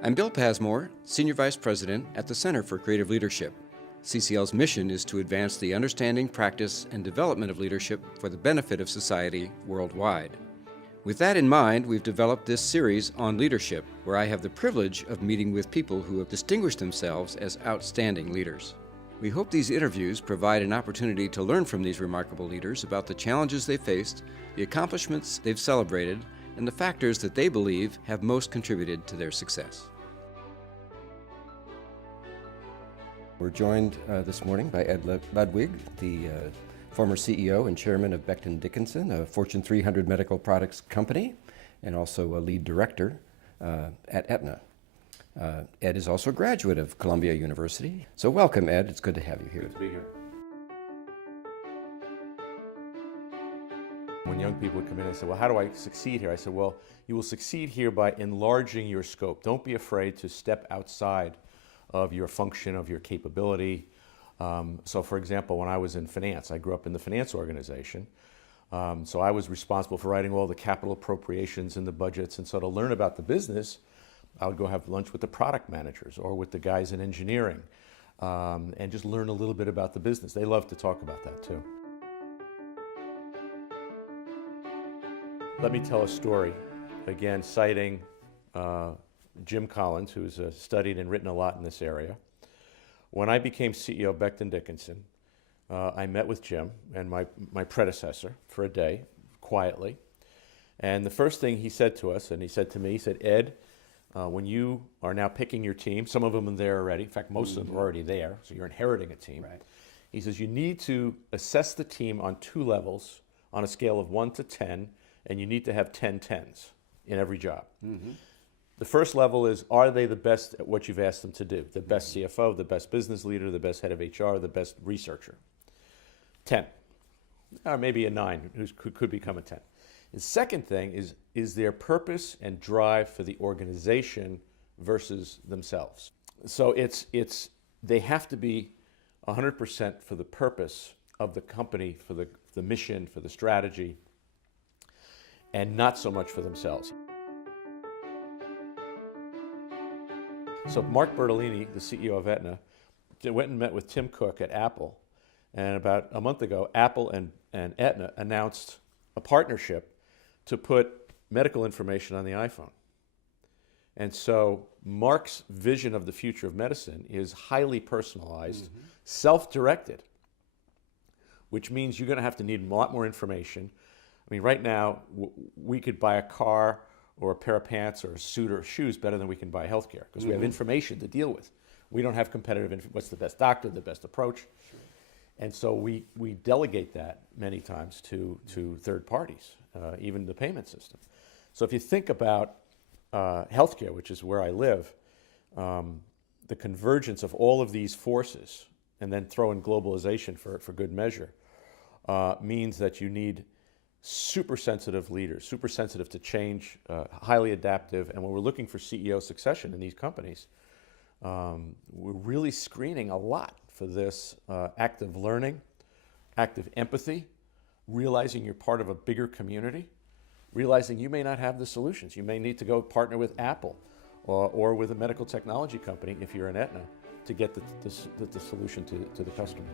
I'm Bill Pasmore, Senior Vice President at the Center for Creative Leadership. CCL's mission is to advance the understanding, practice, and development of leadership for the benefit of society worldwide. With that in mind, we've developed this series on leadership, where I have the privilege of meeting with people who have distinguished themselves as outstanding leaders. We hope these interviews provide an opportunity to learn from these remarkable leaders about the challenges they faced, the accomplishments they've celebrated, and the factors that they believe have most contributed to their success. We're joined this morning by Ed Ludwig, the former CEO and chairman of Becton Dickinson, a Fortune 300 medical products company, and also a lead director at Aetna. Ed is also a graduate of Columbia University. So welcome, Ed. It's good to have you here. Good to be here. When young people would come in and say, well, how do I succeed here? I said, well, you will succeed here by enlarging your scope. Don't be afraid to step outside of your function, of your capability. So for example, when I was in finance, I grew up in the finance organization. So I was responsible for writing all the capital appropriations and the budgets. And so to learn about the business, I would go have lunch with the product managers or with the guys in engineering and just learn a little bit about the business. They love to talk about that too. Let me tell a story, again, citing Jim Collins, who's studied and written a lot in this area. When I became CEO of Becton Dickinson, I met with Jim and my predecessor for a day, quietly. And the first thing he said to us, and he said to me, he said, Ed, when you are now picking your team, some of them are there already. In fact, most of them are already there, so you're inheriting a team. Right. He says, you need to assess the team on 2 levels on a scale of 1 to 10, and you need to have 10 10s in every job. Mm-hmm. The first level is, are they the best at what you've asked them to do? The best CFO, the best business leader, the best head of HR, the best researcher. 10, or maybe a 9, who could become a 10. The second thing is their purpose and drive for the organization versus themselves. So they have to be 100% for the purpose of the company, for the mission, for the strategy, and not so much for themselves. So Mark Bertolini, the CEO of Aetna, went and met with Tim Cook at Apple, and about a month ago, Apple and Aetna announced a partnership to put medical information on the iPhone. And so Mark's vision of the future of medicine is highly personalized, self-directed, which means you're going to have to need a lot more information. I mean, right now, we could buy a car or a pair of pants or a suit or shoes better than we can buy healthcare because we have information to deal with. We don't have competitive information. What's the best doctor, the best approach? Sure. And so we delegate that many times to third parties, even the payment system. So if you think about healthcare, which is where I live, the convergence of all of these forces, and then throw in globalization for good measure, means that you need super sensitive leaders, super sensitive to change, highly adaptive. And when we're looking for CEO succession in these companies, we're really screening a lot for this active learning, active empathy, realizing you're part of a bigger community, realizing you may not have the solutions. You may need to go partner with Apple or with a medical technology company if you're an Aetna to get the solution to the customer.